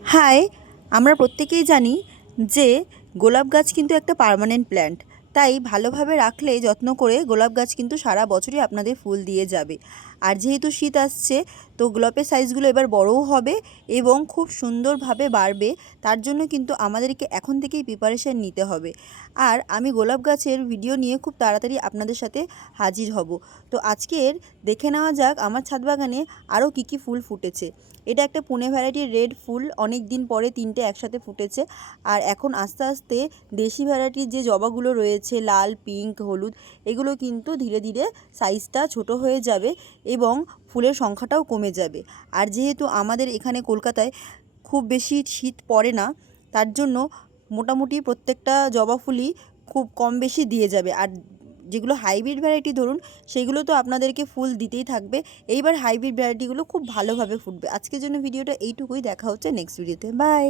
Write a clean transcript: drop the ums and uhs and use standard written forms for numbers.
High, আমরা প্রত্যেকেই জানি যে গোলাপ গাছ কিন্তু একটা পার্মানেন্ট প্ল্যান্ট। তাই ভালোভাবে রাখলে, যত্ন করে, গোলাপ গাছ কিন্তু সারা বছরই আপনাদের ফুল দিয়ে যাবে। আর যেহেতু শীত আসছে, তো গোলাপের সাইজগুলো এবার বড়ও হবে এবং খুব সুন্দরভাবে বাড়বে। তার জন্য কিন্তু আমাদেরকে এখন থেকেই প্রিপারেশন নিতে হবে। আর আমি গোলাপ গাছের ভিডিও নিয়ে খুব তাড়াতাড়ি আপনাদের সাথে হাজির হব। তো আজকের দেখে নেওয়া যাক আমার ছাদ বাগানে আরও কী কী ফুল ফুটেছে। এটা একটা পুনে ভ্যারাইটির রেড ফুল, অনেক দিন পরে তিনটে একসাথে ফুটেছে। আর এখন আস্তে আস্তে দেশি ভ্যারাইটির যে জবাগুলো রয়েছে, লাল, পিঙ্ক, হলুদ, এগুলো কিন্তু ধীরে ধীরে সাইজটা ছোট হয়ে যাবে এবং ফুলের সংখ্যাটাও কমে যাবে। আর যেহেতু আমাদের এখানে কলকাতায় খুব বেশি শীত পড়ে না, তার জন্য মোটামুটি প্রত্যেকটা জবা ফুলই খুব কম বেশি দিয়ে যাবে। আর যেগুলো হাইব্রিড ভ্যারাইটি ধরুন, সেগুলো তো আপনাদেরকে ফুল দিতেই থাকবে। এইবার হাইব্রিড ভ্যারাইটিগুলো খুব ভালোভাবে ফুটবে। আজকের জন্য ভিডিওটা এইটুকুই। দেখা হচ্ছে নেক্সট ভিডিওতে। বাই।